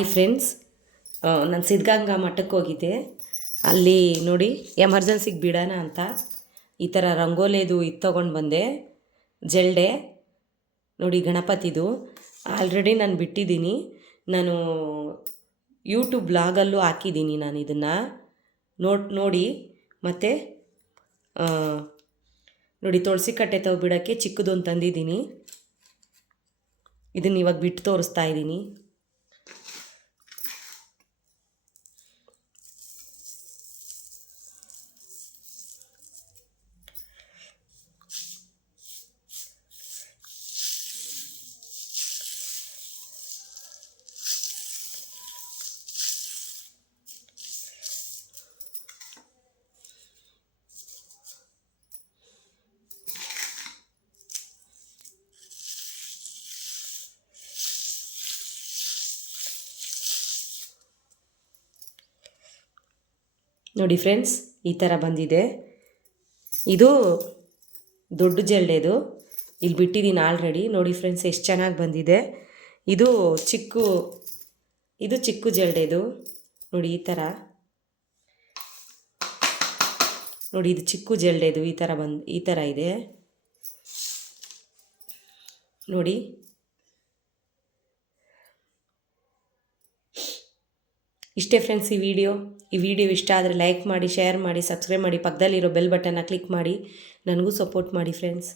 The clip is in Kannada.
ಹಾಯ್ ಫ್ರೆಂಡ್ಸ್, ನಾನು ಸಿದ್ಧಗಂಗಾ ಮಠಕ್ಕೆ ಹೋಗಿದ್ದೆ. ಅಲ್ಲಿ ನೋಡಿ ಎಮರ್ಜೆನ್ಸಿಗೆ ಬಿಡೋಣ ಅಂತ ಈ ಥರ ರಂಗೋಲಿದು ಇದು ತೊಗೊಂಡು ಬಂದೆ. ಜಲ್ಡೆ ನೋಡಿ, ಗಣಪತಿದು ಆಲ್ರೆಡಿ ನಾನು ಬಿಟ್ಟಿದ್ದೀನಿ. ನಾನು ಯೂಟ್ಯೂಬ್ ಬ್ಲಾಗಲ್ಲೂ ಹಾಕಿದ್ದೀನಿ ನಾನು ಇದನ್ನು ನೋಡಿ. ಮತ್ತು ನೋಡಿ, ತುಳಸಿ ಕಟ್ಟೆ ಬಿಡೋಕ್ಕೆ ಚಿಕ್ಕದೊಂದು ತಂದಿದ್ದೀನಿ. ಇದನ್ನು ಇವಾಗ ಬಿಟ್ಟು ತೋರಿಸ್ತಾ ಇದ್ದೀನಿ. ನೋಡಿ ಫ್ರೆಂಡ್ಸ್, ಈ ಥರ ಬಂದಿದೆ. ಇದು ದೊಡ್ಡ ಜಲ್ಡೆದು ಇಲ್ಲಿ ಬಿಟ್ಟಿದ್ದೀನಿ ಆಲ್ರೆಡಿ. ನೋಡಿ ಫ್ರೆಂಡ್ಸ್, ಎಷ್ಟು ಚೆನ್ನಾಗಿ ಬಂದಿದೆ. ಇದು ಚಿಕ್ಕ ಜಲ್ಡೆದು ನೋಡಿ, ಈ ಥರ ನೋಡಿ. ಇದು ಚಿಕ್ಕ ಜಲ್ಡೆದು ಈ ಥರ ಇದೆ ನೋಡಿ. ಇಷ್ಟೇ ಫ್ರೆಂಡ್ಸ್, ಈ ವಿಡಿಯೋ ಇಷ್ಟ ಆದರೆ ಲೈಕ್ ಮಾಡಿ, ಶೇರ್ ಮಾಡಿ, ಸಬ್ಸ್ಕ್ರೈಬ್ ಮಾಡಿ, ಪಕ್ಕದಲ್ಲಿರೋ ಬೆಲ್ ಬಟನ್ನ ಕ್ಲಿಕ್ ಮಾಡಿ. ನನಗೂ ಸಪೋರ್ಟ್ ಮಾಡಿ ಫ್ರೆಂಡ್ಸ್.